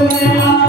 में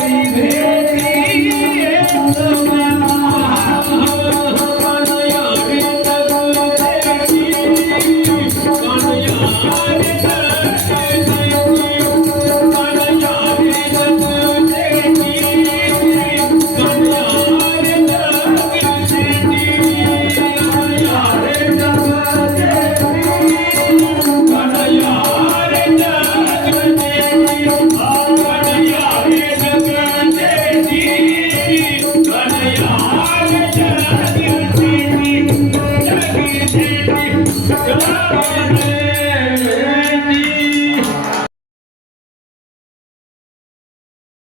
Hare